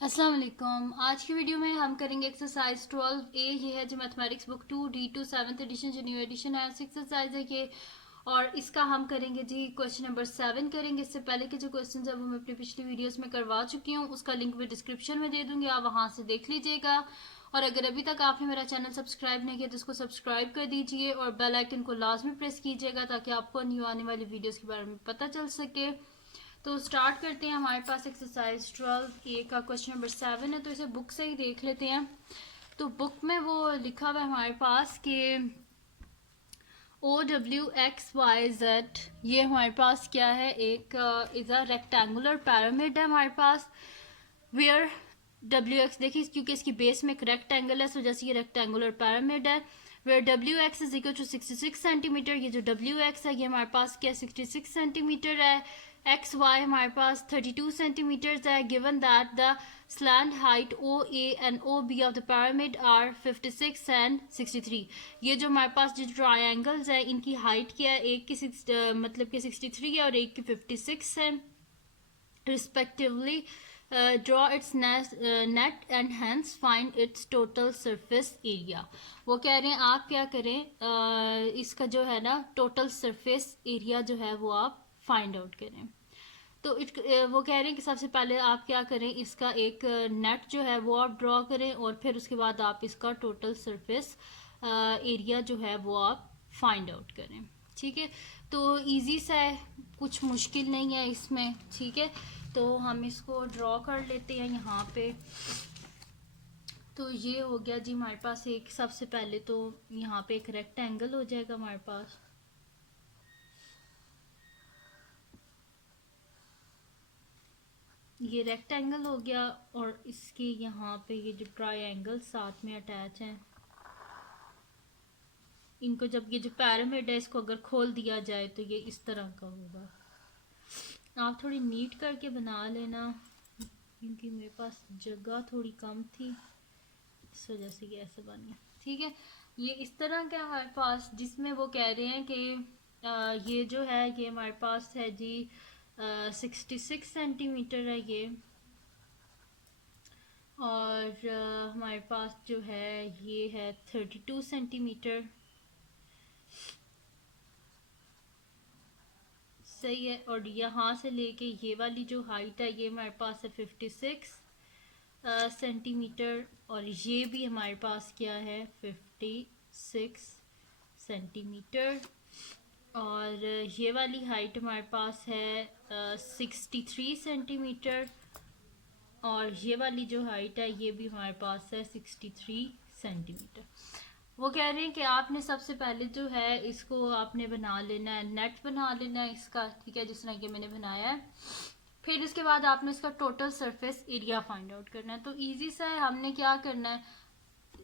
अस्सलाम वालेकुम। आज की वीडियो में हम करेंगे एक्सरसाइज 12A। ये है जो mathematics book 2D2 7th edition जो न्यू एडिशन है, एक्सरसाइज है ये। और इसका हम करेंगे जी क्वेश्चन नंबर 7 करेंगे। इससे पहले के जो क्वेश्चन है वो मैं अपनी पिछली वीडियोस में करवा चुकी हूँ, उसका लिंक मैं डिस्क्रिप्शन में दे दूंगी, आप वहां से देख लीजिएगा। और अगर अभी तक आपने मेरा चैनल सब्सक्राइब नहीं किया तो इसको सब्सक्राइब कर दीजिए और बेल आइकन को लाजमी प्रेस कीजिएगा ताकि आपको न्यू आने वाली वीडियोस के बारे में पता चल सके। तो स्टार्ट करते हैं। हमारे पास एक्सरसाइज 12A का क्वेश्चन नंबर 7 है, तो इसे बुक से ही देख लेते हैं। तो बुक में वो लिखा हुआ है हमारे पास कि OWXYZ, ये हमारे पास क्या है, एक इज अ रेक्टेंगुलर पैरामिड है हमारे पास। वेयर WX, देखिए क्योंकि इसकी बेस में एक रेक्टेंगल है, सो जैसे ये रेक्टेंगुलर पैरामिड है। Where WX is equal to 66 centimetre, ये जो WX है ये हमारे पास क्या 66 सेंटीमीटर है। XY हमारे पास 32 सेंटीमीटर है। Given that the slant height OA and OB of the pyramid are 56 and 63। ये जो हमारे पास जो ट्रायंगल्स है इनकी हाइट क्या है, एक की मतलब कि 63 है और एक की 56 है respectively. Draw its net and hence find its total surface area. वो कह रहे हैं आप क्या करें, इसका जो है ना टोटल सरफेस एरिया जो है वो आप फाइंड आउट करें। तो वो कह रहे हैं कि सबसे पहले आप क्या करें, इसका एक नेट जो है वो आप ड्रॉ करें और फिर उसके बाद आप इसका टोटल सरफेस एरिया जो है वो आप फाइंड आउट करें। ठीक है, तो इजी सा है, कुछ मुश्किल नहीं है इसमें। ठीक है, तो हम इसको ड्रॉ कर लेते हैं यहाँ पे। तो ये हो गया जी हमारे पास एक, सबसे पहले तो यहाँ पे एक रेक्टेंगल हो जाएगा हमारे पास। ये रेक्टेंगल हो गया और इसके यहाँ पे ये जो ट्रायंगल साथ में अटैच हैं, इनको जब ये जो पैरामिड है इसको अगर खोल दिया जाए तो ये इस तरह का होगा। आप थोड़ी नीट करके बना लेना क्योंकि मेरे पास जगह थोड़ी कम थी, इस वजह से ये ऐसे बन गया। ठीक है, ये इस तरह का हमारे पास, जिसमें वो कह रहे हैं कि ये जो है ये हमारे पास है जी 66 सेंटीमीटर है ये। और हमारे पास जो है ये है 32 सेंटीमीटर। सही है, और यहाँ से लेके ये वाली जो हाइट है ये हमारे पास है 56 सेंटीमीटर और ये भी हमारे पास क्या है 56 सेंटीमीटर। और ये वाली हाइट हमारे पास है 63 सेंटीमीटर और ये वाली जो हाइट है ये भी हमारे पास है 63 सेंटीमीटर। वो कह रहे हैं कि आपने सबसे पहले जो है इसको आपने बना लेना है, नेट बना लेना है इसका। ठीक है, जिस तरह के मैंने बनाया है। फिर इसके बाद आपने इसका total surface area find out करना है। तो इजी सा है, हमने क्या करना है,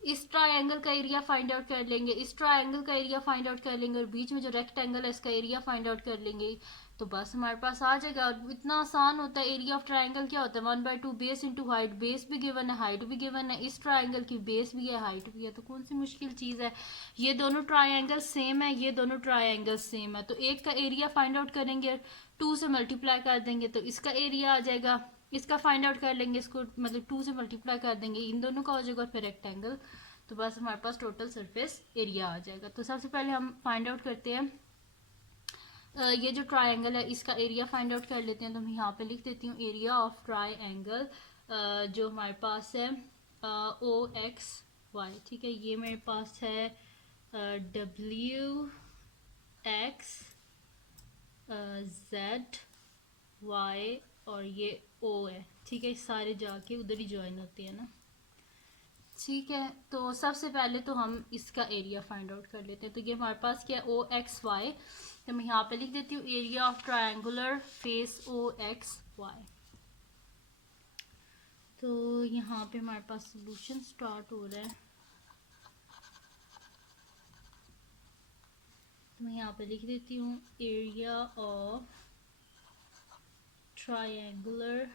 इस ट्रायंगल का एरिया फाइंड आउट कर लेंगे, इस ट्रायंगल का एरिया फाइंड आउट कर लेंगे और बीच में जो रेक्टेंगल है इसका एरिया फाइंड आउट कर लेंगे, तो बस हमारे पास आ जाएगा। और इतना आसान होता है। एरिया ऑफ ट्रायंगल क्या होता है, 1/2 बेस इंटू हाइट। बेस भी गिवन है, हाइट भी गिवन है, इस ट्रायंगल की बेस भी है हाइट भी है, तो कौन सी मुश्किल चीज़ है। ये दोनों ट्रायंगल सेम है, ये दोनों ट्रायंगल सेम है, तो एक का एरिया फाइंड आउट करेंगे, 2 से मल्टीप्लाई कर देंगे तो इसका एरिया आ जाएगा। इसका फाइंड आउट कर लेंगे, इसको मतलब 2 से मल्टीप्लाई कर देंगे, इन दोनों का हो जाएगा फिर रेक्टेंगल, तो बस हमारे पास टोटल सरफेस एरिया आ जाएगा। तो सबसे पहले हम फाइंड आउट करते हैं, ये जो ट्रायंगल है इसका एरिया फाइंड आउट कर लेते हैं। तो मैं यहाँ पे लिख देती हूँ एरिया ऑफ ट्रायंगल जो हमारे पास है OXY। ठीक है, ये मेरे पास है WXZ Y और ये O है। ठीक है, सारे जाके उधर ही ज्वाइन होते हैं ना। ठीक है, तो सबसे पहले तो हम इसका एरिया फाइंड आउट कर लेते हैं। तो ये हमारे पास क्या है OXY, तो मैं यहाँ पे लिख देती हूँ area of triangular face OXY। तो यहाँ पे हमारे पास सोल्यूशन स्टार्ट हो रहा है। तो मैं यहाँ पे लिख देती हूँ एरिया ऑफ ट्रायंगुलर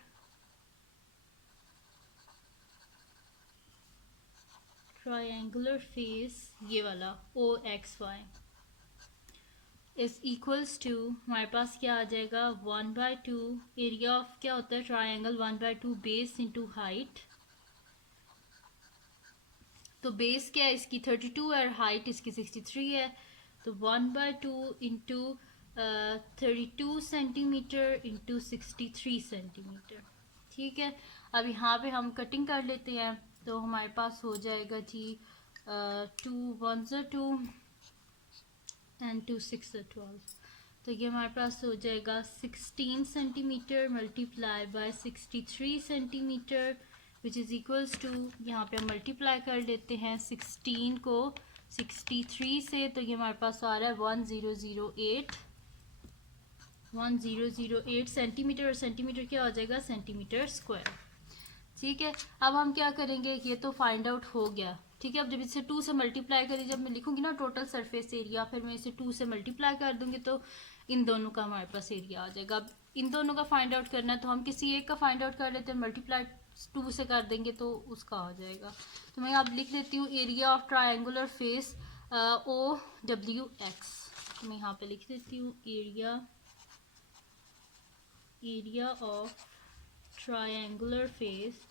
फेस, ये वाला OXY। इज इक्वल्स टू हमारे पास क्या आ जाएगा 1/2 एरिया ऑफ क्या होता है ट्राइंगल 1/2 बेस इंटू हाइट। तो बेस क्या है इसकी 32 है और हाइट इसकी 63 है। तो 1/2 इंटू 32 सेंटीमीटर इंटू 63 सेंटीमीटर। ठीक है, अब यहाँ पे हम कटिंग कर लेते हैं। तो हमारे पास हो जाएगा जी 2 1 2 एंड 2 6 12। तो ये हमारे पास हो जाएगा 16 centimetre multiply by 63 centimetre which is equals to, यहाँ पे हम मल्टीप्लाई कर लेते हैं 16 को 63 से। तो ये हमारे पास आ रहा है 1008 सेंटीमीटर, और सेंटीमीटर क्या हो जाएगा सेंटीमीटर स्क्वायर। ठीक है, अब हम क्या करेंगे, ये तो फाइंड आउट हो गया। ठीक है, अब जब इसे 2 से मल्टीप्लाई करें, जब मैं लिखूंगी ना टोटल सरफेस एरिया, फिर मैं इसे 2 से मल्टीप्लाई कर दूंगी तो इन दोनों का हमारे पास एरिया आ जाएगा। अब इन दोनों का फाइंड आउट करना है तो हम किसी एक का फाइंड आउट कर लेते हैं, मल्टीप्लाई 2 से कर देंगे तो उसका आ जाएगा। तो मैं अब लिख देती हूँ area of triangular face OWX। तो मैं यहाँ पे लिख देती हूँ area of triangular face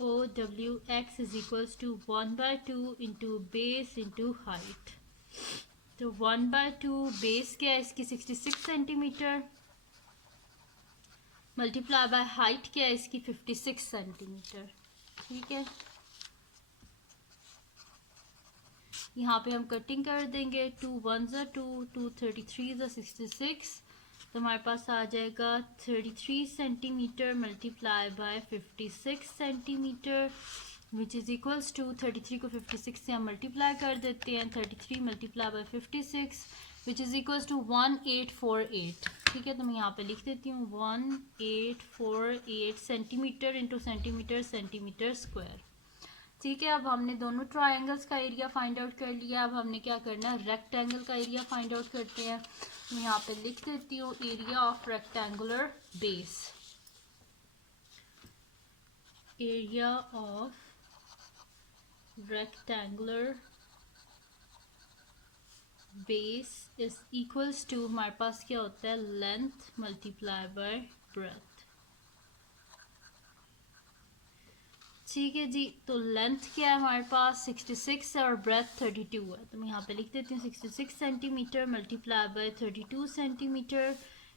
OWX is equals to 1/2 into base into height। तो 1/2 बेस क्या है इसकी 66 सेंटीमीटर मल्टीप्लाई बाय हाइट क्या है इसकी 56 सेंटीमीटर। ठीक है, यहाँ पे हम कटिंग कर देंगे 2 1 2 2 33 66। तो हमारे पास आ जाएगा 33 centimetre multiply by 56 centimetre which is equals to 33 को 56 से हम मल्टीप्लाई कर देते हैं। 33 multiply by 56 which is equals to 1848। ठीक है, तो मैं यहाँ पे लिख देती हूँ 1848 centimetre into centimetre centimetre square. ठीक है, अब हमने दोनों ट्रायंगल्स का एरिया फाइंड आउट कर लिया। अब हमने क्या करना है, रेक्टेंगल का एरिया फाइंड आउट करते हैं। मैं यहाँ पे लिख देती हूँ area of rectangular base. Area of rectangular base is equals to हमारे पास क्या होता है लेंथ मल्टीप्लाई बाय ब्रेथ। ठीक है जी, तो लेंथ क्या है हमारे पास 66 है और ब्रेथ 32 है। तो मैं यहाँ पे लिख देती हूँ 66 centimetre multiply by 32 centimetre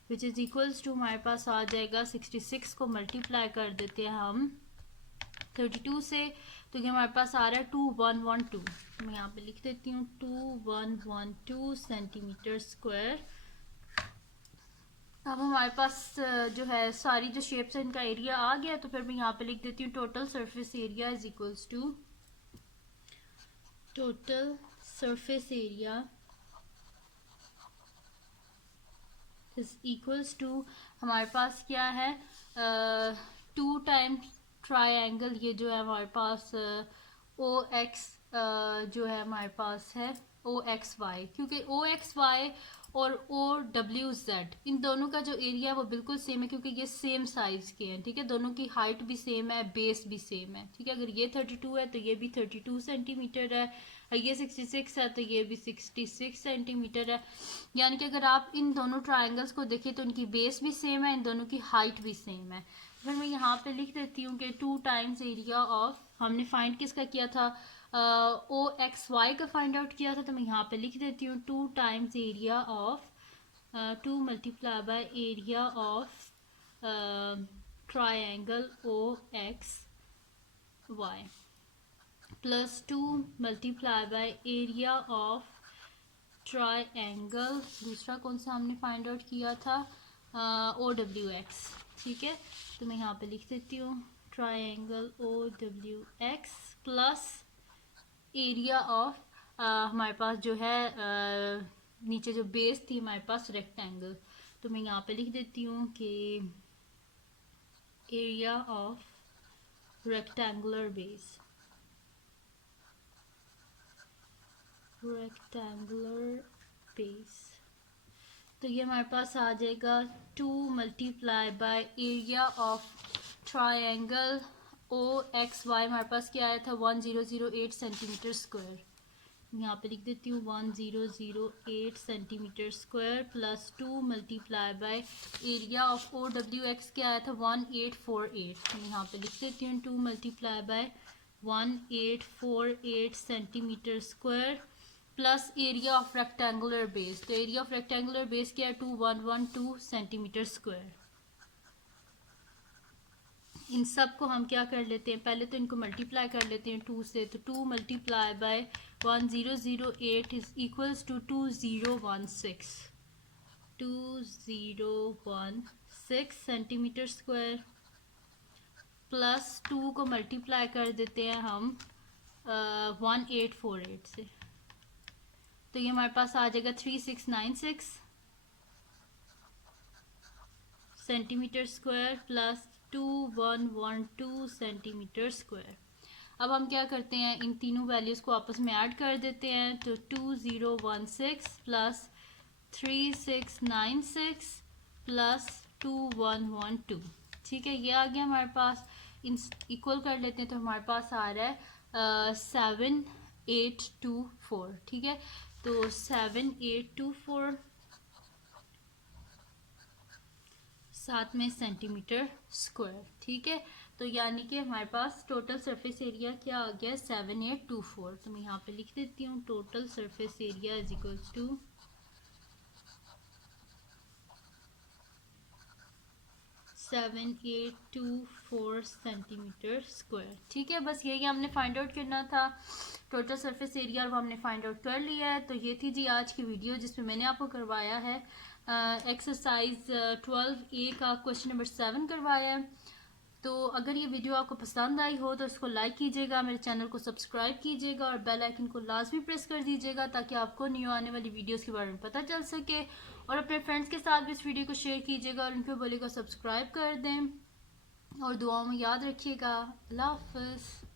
which is equals to हमारे पास आ जाएगा 66 को मल्टीप्लाई कर देते हैं हम 32 से। तो ये हमारे पास आ रहा है 2112। मैं यहाँ पे लिख देती हूँ 2112 सेंटीमीटर स्क्वायर। अब हमारे पास जो है सारी जो शेप्स है इनका एरिया आ गया। तो फिर मैं यहाँ पे लिख देती हूँ total surface area is equals to total surface area is equals to हमारे पास क्या है 2 टाइम्स ट्रायंगल, ये जो है हमारे पास OX जो है हमारे पास है OXY, क्योंकि OXY और OWZ इन दोनों का जो एरिया है वो बिल्कुल सेम है क्योंकि ये सेम साइज के हैं। ठीक है, दोनों की हाइट भी सेम है, बेस भी सेम है। ठीक है, अगर ये 32 है तो ये भी 32 सेंटीमीटर है, ये 66 है तो ये भी 66 सेंटीमीटर है। यानी कि अगर आप इन दोनों ट्राइंगल्स को देखें तो इनकी बेस भी सेम है, इन दोनों की हाइट भी सेम है। फिर मैं यहाँ पे लिख देती हूँ कि 2 टाइम्स एरिया ऑफ, हमने फाइंड किसका किया था OXY का फाइंड आउट किया था। तो मैं यहाँ पे लिख देती हूँ 2 times area of 2 multiply by area of triangle OXY plus 2 multiply by area of triangle, दूसरा कौन सा हमने फाइंड आउट किया था OWX। ठीक है, तो मैं यहाँ पे लिख देती हूँ triangle OWX plus area of हमारे पास जो है नीचे जो बेस थी हमारे पास रेक्टेंगल। तो मैं यहाँ पे लिख देती हूँ कि area of rectangular base, rectangular base. तो ये हमारे पास आ जाएगा 2 multiply by area of triangle OXY, हमारे पास क्या आया था 1008 सेंटीमीटर स्क्वायर। यहाँ पे लिख देती हूँ 1008 centimetre square plus 2 multiply by area of O W X क्या आया था 1848। मैं यहाँ पे लिख देती हूँ 2 multiply bye 1848 centimetre square plus area of rectangular base. तो एरिया ऑफ रेक्टेंगुलर बेस क्या है 2112 सेंटीमीटर स्क्वायर। इन सब को हम क्या कर लेते हैं, पहले तो इनको मल्टीप्लाई कर लेते हैं 2 से। तो 2 multiply by 1008 is equals to 2016 centimetre square plus 2 को मल्टीप्लाई कर देते हैं हम 1848 से। तो ये हमारे पास आ जाएगा 3696 centimetre square plus 2112 centimetre square. अब हम क्या करते हैं, इन तीनों वैल्यूज़ को आपस में ऐड कर देते हैं। तो 2016 प्लस 3696 प्लस 2112, ठीक है, ये आ गया हमारे पास। इन इक्वल कर लेते हैं तो हमारे पास आ रहा है 7824, ठीक है। तो 7824 साथ में सेंटीमीटर स्क्वायर, ठीक है। तो यानी कि हमारे पास टोटल सरफेस एरिया क्या आ गया 7824। तो मैं यहाँ पे लिख देती हूँ total surface area is equals to 7824 centimetre square, ठीक है। बस यही हमने फाइंड आउट करना था टोटल सरफेस एरिया, और वो हमने फाइंड आउट कर लिया है। तो ये थी जी आज की वीडियो जिसमें मैंने आपको करवाया है एक्सरसाइज 12A का क्वेश्चन नंबर 7 करवाया है। तो अगर ये वीडियो आपको पसंद आई हो तो इसको लाइक कीजिएगा, मेरे चैनल को सब्सक्राइब कीजिएगा और बेल आइकन को लाजमी प्रेस कर दीजिएगा ताकि आपको न्यू आने वाली वीडियोस के बारे में पता चल सके। और अपने फ्रेंड्स के साथ भी इस वीडियो को शेयर कीजिएगा और उनको बोलिएगा सब्सक्राइब कर दें। और दुआओं में याद रखिएगा। अल्लाह हाफ़िज़।